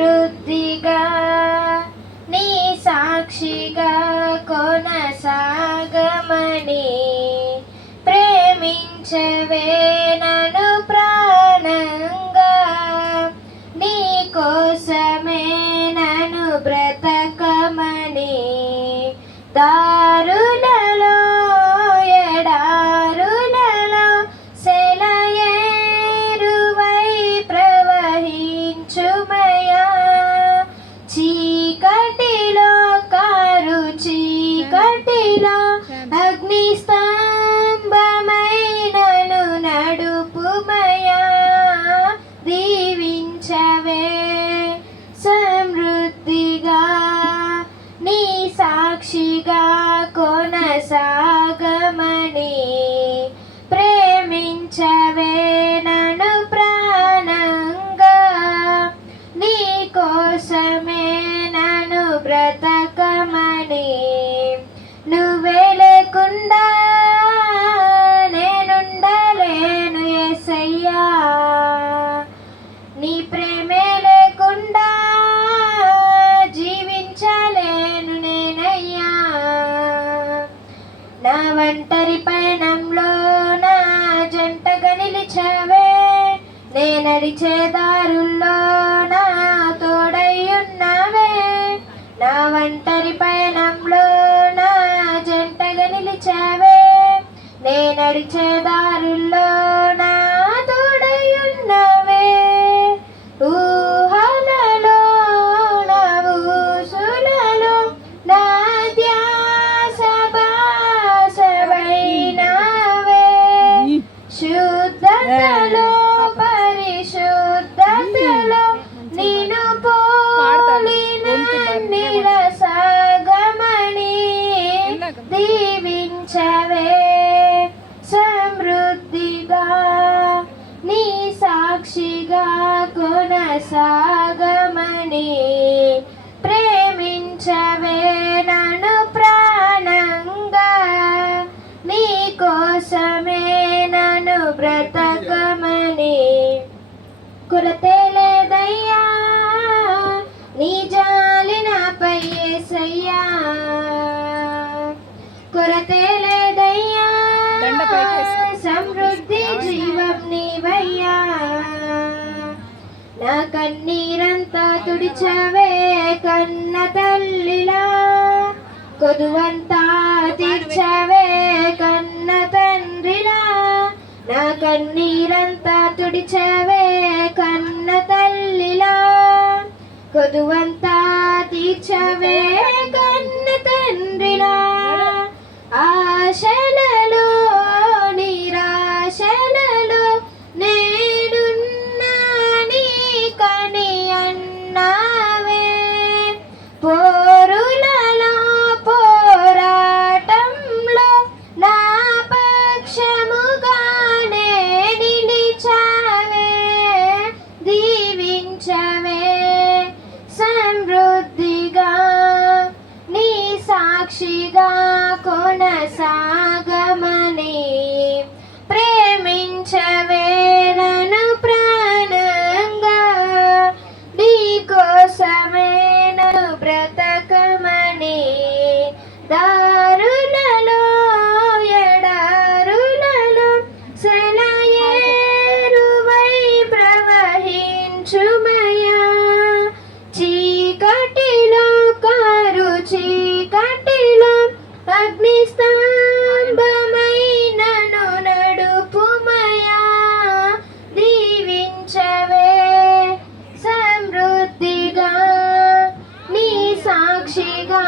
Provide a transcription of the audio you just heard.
సమృద్ధిగా నీ సాక్షిగా కొనసాగమని ప్రేమించవే నన్ను ప్రాణంగా నీ కోసమే నన్ను బ్రతకమని దారులలో ఎడారులలో సెలయేరువై ప్రవహించుమయా చీకటిలో కారు చీకటిలో అగ్ని స్తంభమై నన్ను నడుపుమయా దీవించవే సమృద్ధిగా నీ సాక్షిగా కొనసాగమని ప్రేమించవే నన్ను ప్రాణంగా నీ కోసమే నన్ను బ్రతకమని నువ్వే లేకుండా నేనుండలేను యేసయ్యా నీ ప్రేమే లేకుండా జీవించలేను నేనయ్యా నా ఒంటరి పయనంలో నా జంటగా నిలిచావే నే నడిచే దారుల్లో నా తోడయ్యున్నావే నా ఒంటరి పయనంలో నా జంటగా నిలిచావే నే నడిచే దారుల్లో నా తోడయ్యున్నావే ఊహలలో నా ఊసులలో నా ధ్యాస బాసవైనావే శుద్ధతలో పరిశుద్ధతలో నిన్ను పోలిన నిరసగమని దీవించవే సమృద్ధిగా నీ సాక్షిగా కొనసాగమని ప్రేమించవే నన్ను ప్రాణంగా నీ కోసమే నన్ను బ్రతకమని కొరతే లేదయ్యా నీ జాలి నాపై యేసయ్యా కొరతే లేదయ్యా సమృద్ధి జీవం నీవయ్యా నా కన్నీరంతా తుడిచవే కన్న తల్లిలా కొదువంతా తీర్చవే కన్న తండ్రిలా నా కన్నీరంతా తుడిచవే కన్న తల్లిలా కొదువంతా తీర్చవే కన్న తండ్రిలా ఆశలలో నిరాశలలో నేనున్నా నీకని అన్నావే పోరులలో పోరాటంలో నా పక్షముగానే నిలిచావే దీవించవే సమృద్ధిగా నీ సాక్షిగా కొనసాగమని ప్రేమించవే నన్ను ప్రాణంగా నీ కోసమే నన్ను బ్రతకమని దారులలో ఎడారులలో సెలయేరువై ప్రవహించుమయా చీకటిలో కారు చీకటిలో అగ్ని స్తంభమై నన్ను నడుపుమయా దీవించవే సమృద్ధిగా నీ సాక్షిగా